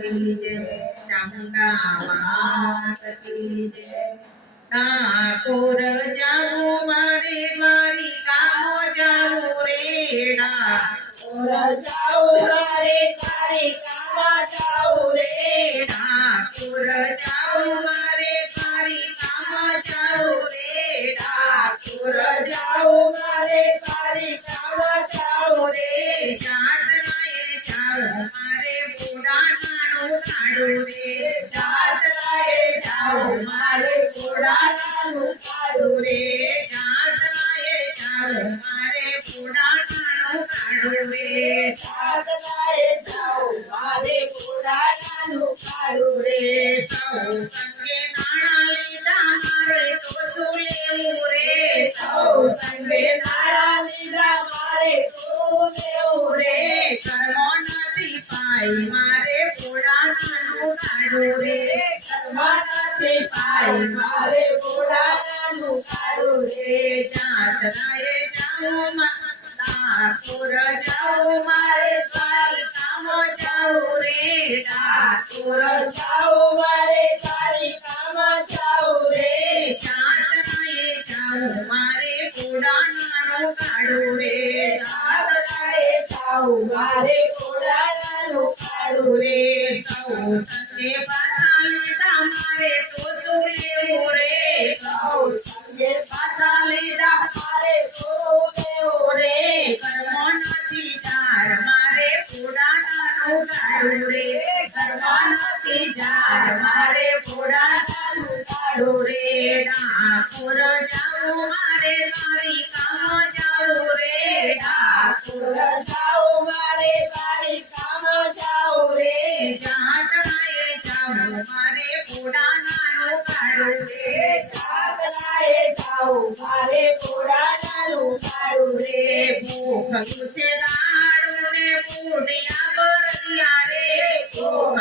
કી જય ચામુંડા માત કી જય ડાકોર જાવું મારે દ્વારિકામાં જાવું રે ડાકોર ડાકોર જાવું મારે દ્વારિકામાં જાવું રે ડાકોર જાવું રે જાતરાએ જાતરાએ મારે બુડાણાનું કાઢું રે જાતરાએ જાવું મારે બુડાણાનું કાઢું રે રે સૌ સંગે નાણાં લીધા મારે તો શું લેવું રે સૌ નાણાં લેવું રે કર્મો નથી પાઈ મારે બુડાણાનું કાઢું રે. मन पाई मारे बोला जानू कारू रे जात नाये जाऊ माता मारे पाई काम जाऊ रे कोर जाऊ मारे पाई काम जाऊ रे जात नाये जाऊ मारे बोला नानू कारू रे जात मारे કહું સંગે મારે તો શું લેવું રે કહું સંગે મારે તો લેવું રે કર્મ મારે પુરાણાનું કાઢું રે. मारे फोडा चालू काढू रे। डाकोर जाऊ मारे तारी काम जाऊ रे। डाकोर जाऊ मारे तारी काम जाऊ रे। जात नाही मारे फोडा रे। जात नाही जाऊ मारे फोडा नानू काढू रे। भूख तुझे लाडू ने पूर्णिया कर दिया रे। भूख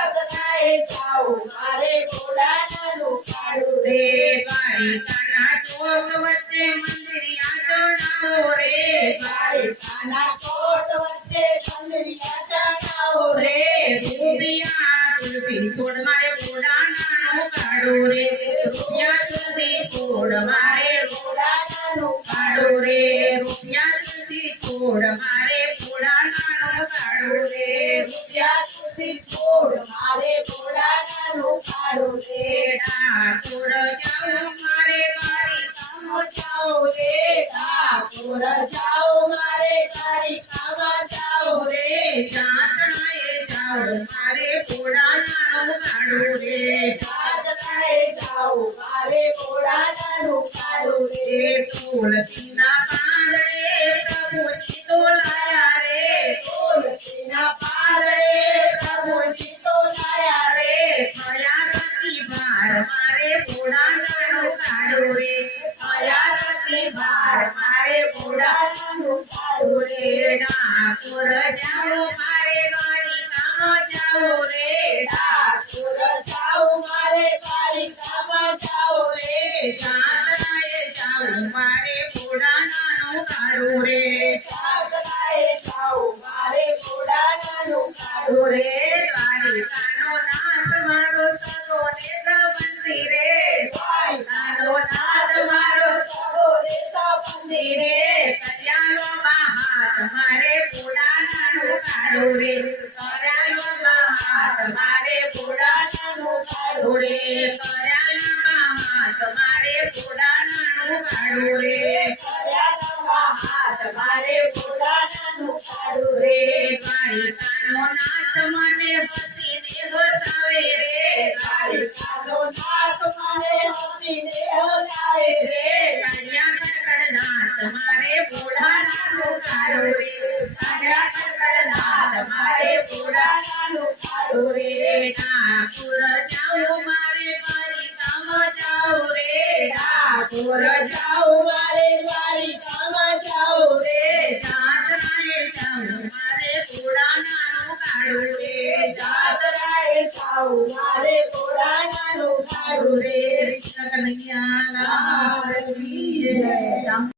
પગનાએ સાઉ મારે ઘોડાના રૂપાડું રે. પારિતાના ચોક વચ્ચે મંદિરિયા ચણાવો રે. પારિતાના ચોક વચ્ચે મંદિરિયા ચણાવો રે. ભૂમિયા તુલસી છોડ મારે ઘોડાના રૂપાડું રે. રૂપિયા તુલસી છોડ મારે ઘોડાના રૂપાડું રે. મારે ભોળાનાનો સાડો રે ત્યાં મારે ભોળાનાનો સાડો રે ડાકોર જાઓ મારે તારી મારે તારી કામો જાઓ રે. જા મારે પુડાણાનું કાઢું રે સાગરાએ જાઉં મારે ઘોડાનું કાળું રે રે તુલસીના પાંદડે પ્રભુજી તોલાયા રે તુલસીના પાંદડે પ્રભુજી તો લાયા રે ભયા રતી ભાર મારે પુડાણાનું કાઢું રે ભયા રતી ભાર મારે પુડાણાનું કાઢું રે ડાકોર જાઉં મારે માં જાઉં રે ડાકોર મારે પાલિકામાં જાઉં જાઉં મારે પુરાણાનું કાઢું રે. ચાંદનાએ જાઉં મારે પુરાણાનું કાઢું રે. દ્વારિકાનો નાથ મારો સગો નેતા બંધી રે. દ્વારિકાનો નાથ મારો સગો નેતા બંધી રે. કલ્યાણો મહાત્મારે પુરાણાનું રે. હાથ મારે ભોળાનાનું કાઢું રે રે દ્વારિકાનો નાથ મને હસીને બતાવે રે દ્વારિકાનો નાથ મારે હસીને હલાવે રે રે કાળિયા કડકડ નાથ મારે ભોળાનાનું કાઢું રે કાળિયા કડકડ નાથ મારે ભોળાનાનું કાઢું રે ઠાકોર જાઉં મારે દ્વારિકામાં જાઉં રે ઠાકોર જાઉં જાઉં મારે ભોળાનાનું કાઢું રે જાત્રાએ જાઉં મારે ભોળાનાનું કાઢું રે કૃષ્ણ કનૈયા લાલ કી જય.